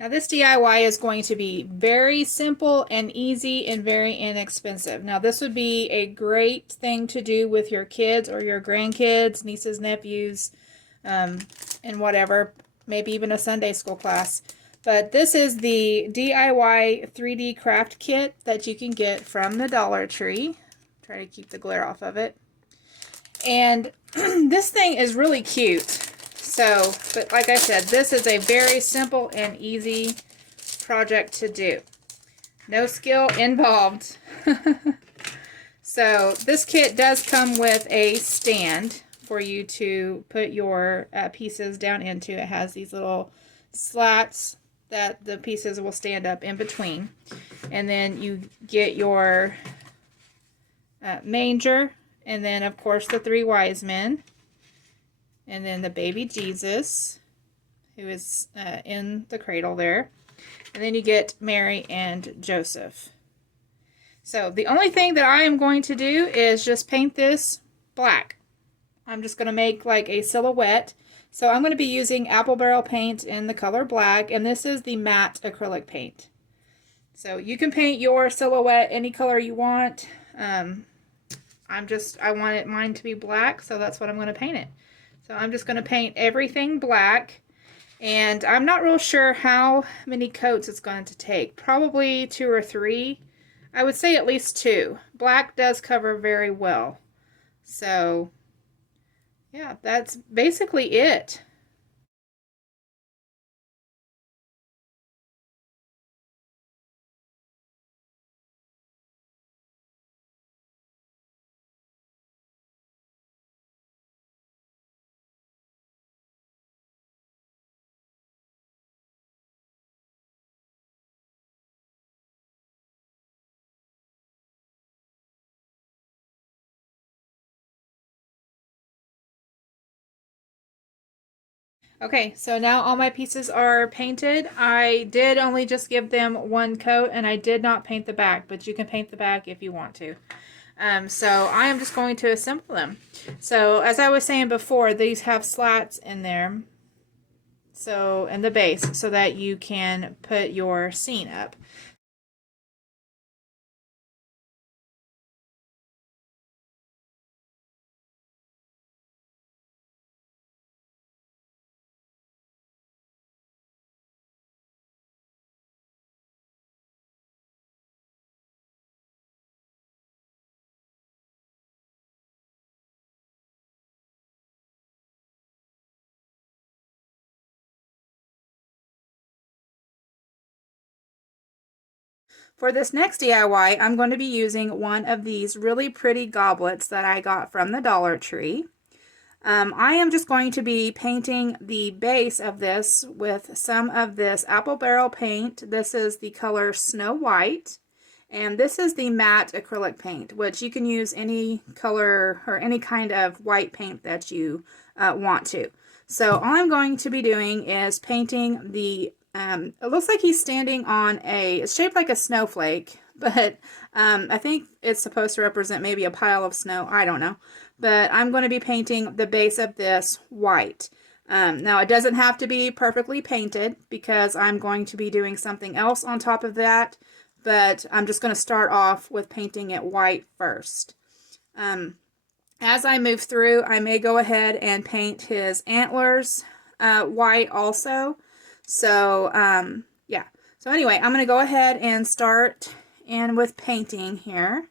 Now this DIY is going to be very simple and easy and very inexpensive. Now this would be a great thing to do with your kids or your grandkids, nieces, nephews, and whatever, maybe even a Sunday school class. But this is the DIY 3D craft kit that you can get from the Dollar Tree. Try to keep the glare off of it. And this thing is really cute. So, but like I said, this is a very simple and easy project to do. No skill involved. So this kit does come with a stand for you to put your pieces down into. It has these little slats that the pieces will stand up in between. And then you get your manger, and then of course the 3 wise men. And then the baby Jesus, who is in the cradle there. And then you get Mary and Joseph. So the only thing that I am going to do is just paint this black. I'm just going to make like a silhouette. So I'm going to be using apple barrel paint in the color black. And this is the matte acrylic paint. So you can paint your silhouette any color you want. I want mine to be black, so that's what I'm going to paint it. So I'm just going to paint everything black, and I'm not real sure how many coats it's going to take. Probably 2 or 3. I would say at least 2. Black does cover very well. So yeah, that's basically it. Okay, so now all my pieces are painted. I did only just give them 1 coat, and I did not paint the back, but you can paint the back if you want to. So I am just going to assemble them. So as I was saying before, these have slats in there, so in the base, so that you can put your scene up. For this next DIY, I'm going to be using one of these really pretty goblets that I got from the Dollar Tree. I am just going to be painting the base of this with some of this apple barrel paint. This is the color Snow White, and this is the matte acrylic paint, which you can use any color or any kind of white paint that you want to. So all I'm going to be doing is painting the it looks like he's standing on it's shaped like a snowflake, but I think it's supposed to represent maybe a pile of snow. I don't know. But I'm going to be painting the base of this white. Now, it doesn't have to be perfectly painted because I'm going to be doing something else on top of that, but I'm just going to start off with painting it white first. As I move through, I may go ahead and paint his antlers white also. So, yeah. So anyway, I'm going to go ahead and start in with painting here.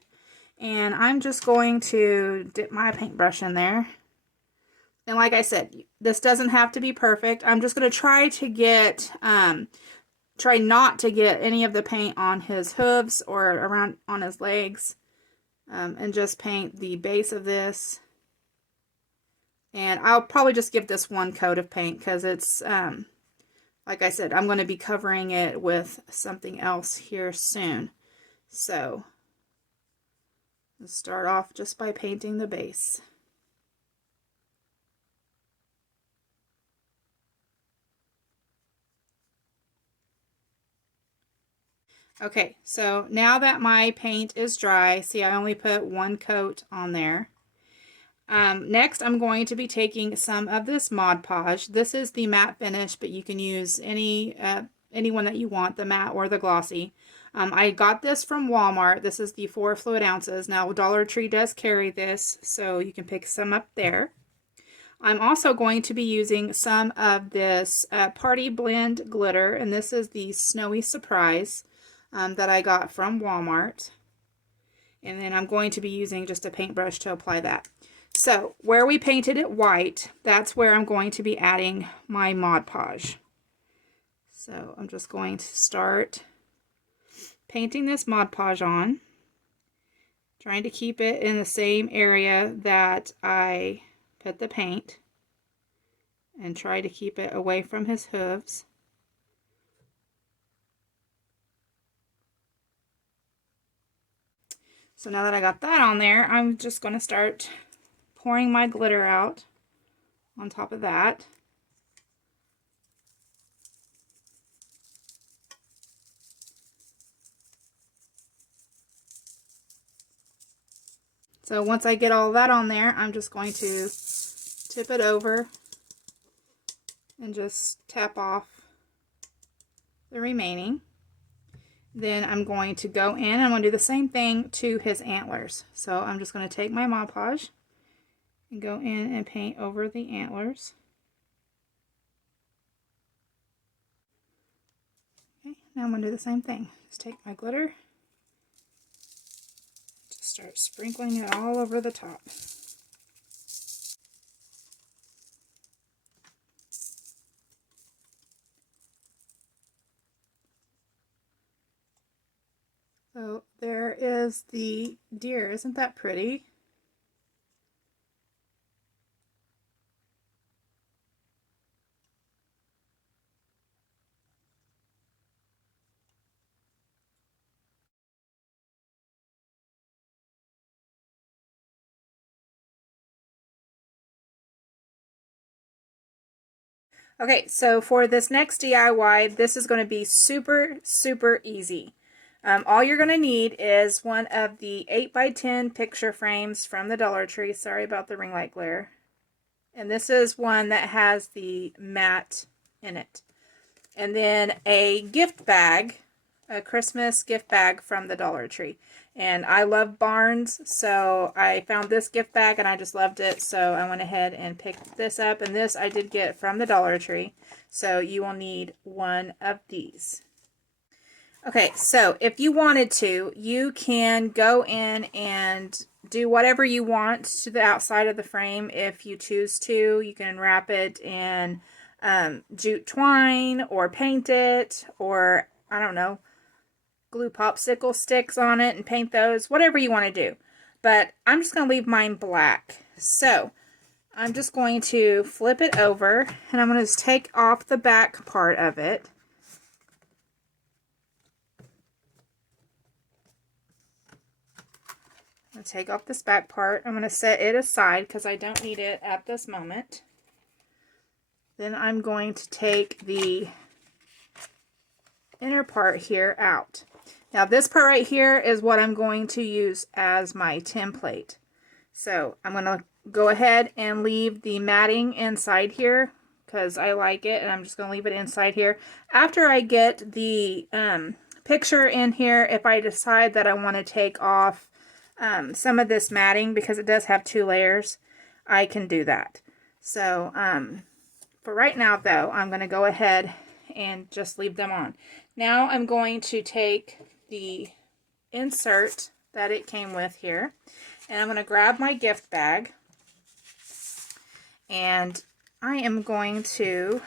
And I'm just going to dip my paintbrush in there. And like I said, this doesn't have to be perfect. I'm just going to try to get, try not to get any of the paint on his hooves or around on his legs. And just paint the base of this. And I'll probably just give this 1 coat of paint because it's, like I said, I'm going to be covering it with something else here soon. So, let's start off just by painting the base. Okay, so now that my paint is dry, see I only put 1 coat on there. Next, I'm going to be taking some of this Mod Podge. This is the matte finish, but you can use any anyone that you want, the matte or the glossy. I got this from Walmart. This is the 4 fluid ounces. Now, Dollar Tree does carry this, so you can pick some up there. I'm also going to be using some of this Party Blend glitter, and this is the Snowy Surprise that I got from Walmart. And then I'm going to be using just a paintbrush to apply that. So, where we painted it white, that's where I'm going to be adding my Mod Podge. So, I'm just going to start painting this Mod Podge on, trying to keep it in the same area that I put the paint, and try to keep it away from his hooves. So now that I got that on there, I'm just going to start pouring my glitter out on top of that. So once I get all that on there, I'm just going to tip it over and just tap off the remaining. Then I'm going to go in and I'm going to do the same thing to his antlers. So I'm just going to take my Mod Podge and go in and paint over the antlers. Okay, now I'm going to do the same thing. Just take my glitter, just start sprinkling it all over the top. So there is the deer. Isn't that pretty? Okay, so for this next DIY, this is going to be super, super easy. All you're going to need is one of the 8x10 picture frames from the Dollar Tree. Sorry about the ring light glare. And this is one that has the matte in it. And then a gift bag, a Christmas gift bag from the Dollar Tree. And I love Barnes, so I found this gift bag and I just loved it. So I went ahead and picked this up. And this I did get from the Dollar Tree. So you will need one of these. Okay, so if you wanted to, you can go in and do whatever you want to the outside of the frame if you choose to. You can wrap it in jute twine or paint it, or I don't know, glue popsicle sticks on it and paint those, whatever you want to do. But I'm just going to leave mine black. So I'm just going to flip it over and I'm going to just take off the back part of it. I'm going to take off this back part. I'm going to set it aside because I don't need it at this moment. Then I'm going to take the inner part here out. Now this part right here is what I'm going to use as my template. So I'm going to go ahead and leave the matting inside here because I like it, and I'm just going to leave it inside here. After I get the picture in here, if I decide that I want to take off some of this matting because it does have 2 layers, I can do that. So for right now though, I'm going to go ahead and just leave them on. Now I'm going to take the insert that it came with here, and I'm going to grab my gift bag, and I am going to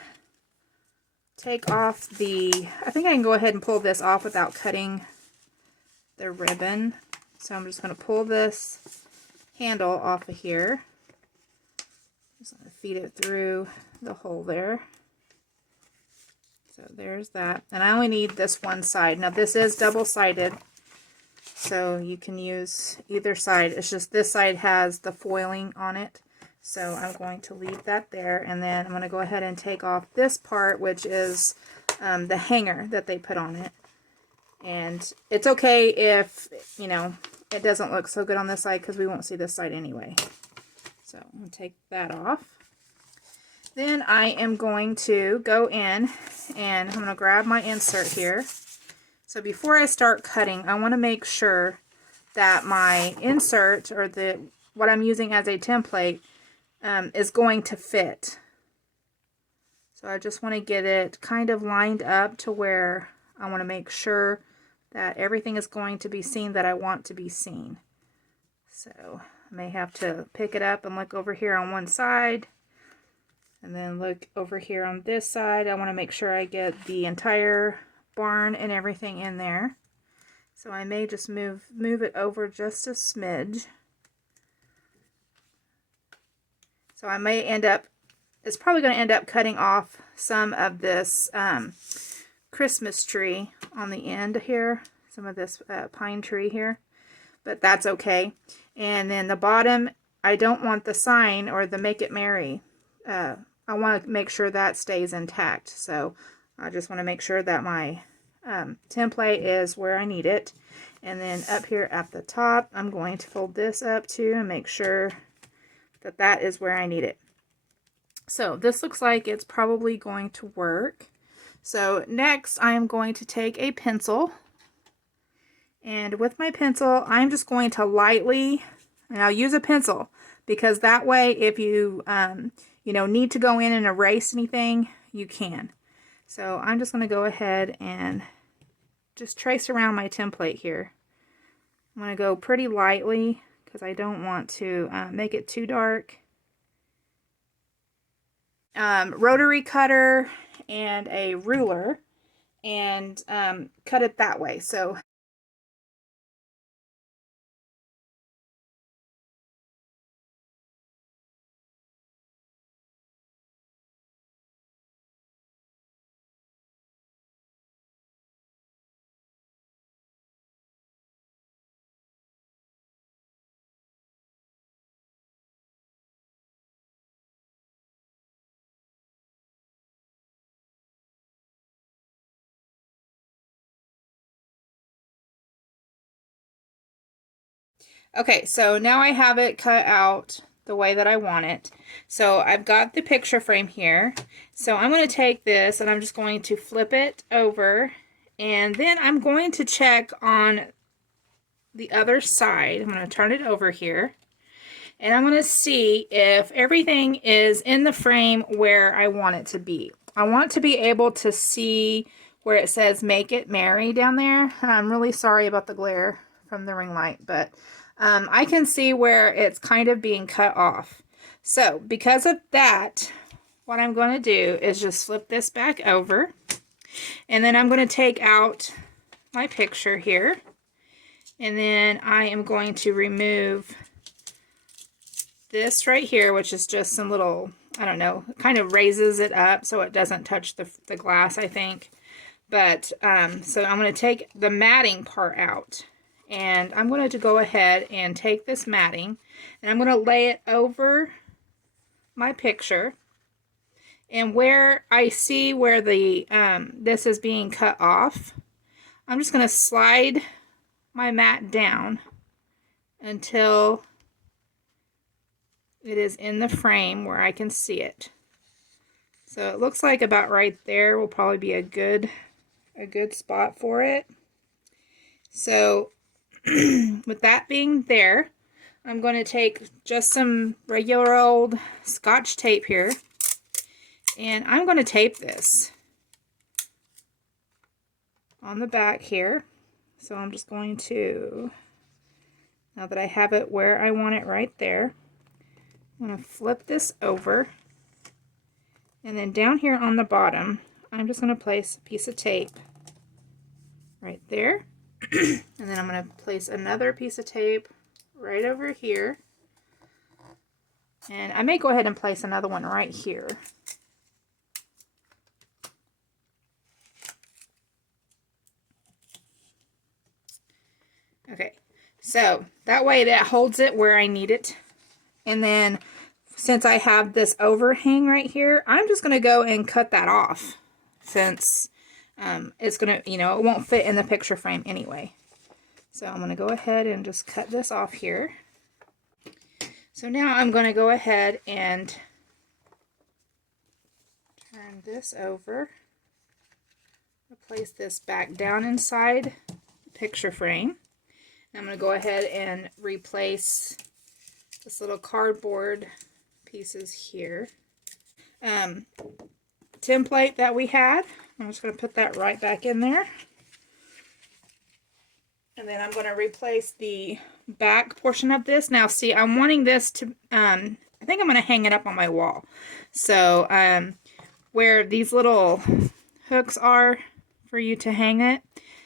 take off the, I think I can go ahead and pull this off without cutting the ribbon. So I'm just going to pull this handle off of here. Just going to feed it through the hole there. So there's that. And I only need this one side. Now this is double-sided, so you can use either side. It's just this side has the foiling on it. So I'm going to leave that there. And then I'm going to go ahead and take off this part, which is the hanger that they put on it. And it's okay if, you know, it doesn't look so good on this side because we won't see this side anyway. So I'm going to take that off. Then I am going to go in and I'm going to grab my insert here. So before I start cutting, I want to make sure that my insert, or what I'm using as a template, is going to fit. So I just want to get it kind of lined up to where I want to make sure that everything is going to be seen that I want to be seen. So I may have to pick it up and look over here on one side, and then look over here on this side. I want to make sure I get the entire barn and everything in there. So I may just move it over just a smidge. So I may end up, it's probably going to end up cutting off some of this Christmas tree on the end here, some of this pine tree here, but that's okay. And then the bottom, I don't want the sign or the Make It Merry. I want to make sure that stays intact. So I just want to make sure that my template is where I need it. And then up here at the top, I'm going to fold this up too and make sure that that is where I need it. So this looks like it's probably going to work. So next I am going to take a pencil, and with my pencil I'm just going to lightly, and I'll use a pencil because that way if you need to go in and erase anything, you can. So I'm just going to go ahead and just trace around my template here. I'm going to go pretty lightly because I don't want to make it too dark. Rotary cutter and a ruler, and cut it that way. So okay, so now I have it cut out the way that I want it. So I've got the picture frame here. So I'm going to take this and I'm just going to flip it over, and then I'm going to check on the other side. I'm going to turn it over here, and I'm going to see if everything is in the frame where I want it to be. I want to be able to see where it says Make It Merry down there. I'm really sorry about the glare from the ring light, but I can see where it's kind of being cut off. So because of that, what I'm going to do is just flip this back over, and then I'm going to take out my picture here, and then I am going to remove this right here, which is just some little, I don't know, kind of raises it up so it doesn't touch the glass, I think. But so I'm going to take the matting part out. And I'm going to go ahead and take this matting and I'm going to lay it over my picture. And where I see where the this is being cut off, I'm just going to slide my mat down until it is in the frame where I can see it. So it looks like about right there will probably be a good spot for it. So with that being there, I'm going to take just some regular old Scotch tape here, and I'm going to tape this on the back here. So I'm just going to, now that I have it where I want it right there, I'm going to flip this over, and then down here on the bottom, I'm just going to place a piece of tape right there. And then I'm going to place another piece of tape right over here. And I may go ahead and place another one right here. Okay, so that way that holds it where I need it. And then since I have this overhang right here, I'm just going to go and cut that off, since it's going to, it won't fit in the picture frame anyway. So I'm going to go ahead and just cut this off here. So now I'm going to go ahead and turn this over. I'll place this back down inside the picture frame. I'm going to go ahead and replace this little cardboard pieces here. Template that we had, I'm just going to put that right back in there. And then I'm going to replace the back portion of this. Now see, I'm wanting this to, I think I'm going to hang it up on my wall. So where these little hooks are for you to hang it,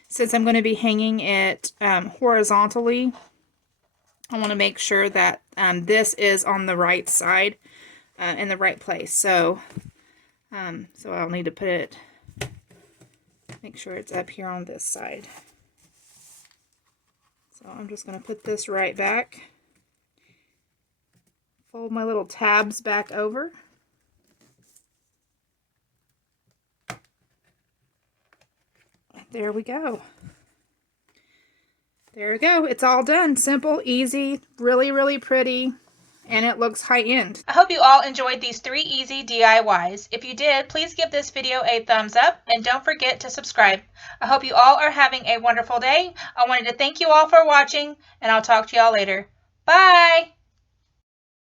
since I'm going to be hanging it horizontally, I want to make sure that this is on the right side, in the right place. So I'll need to put it, make sure it's up here on this side. So I'm just going to put this right back, fold my little tabs back over. There we go. There we go. It's all done. Simple, easy, really, really pretty, and it looks high-end. I hope you all enjoyed these 3 easy DIYs. If you did, please give this video a thumbs up and don't forget to subscribe. I hope you all are having a wonderful day. I wanted to thank you all for watching, and I'll talk to y'all later. Bye!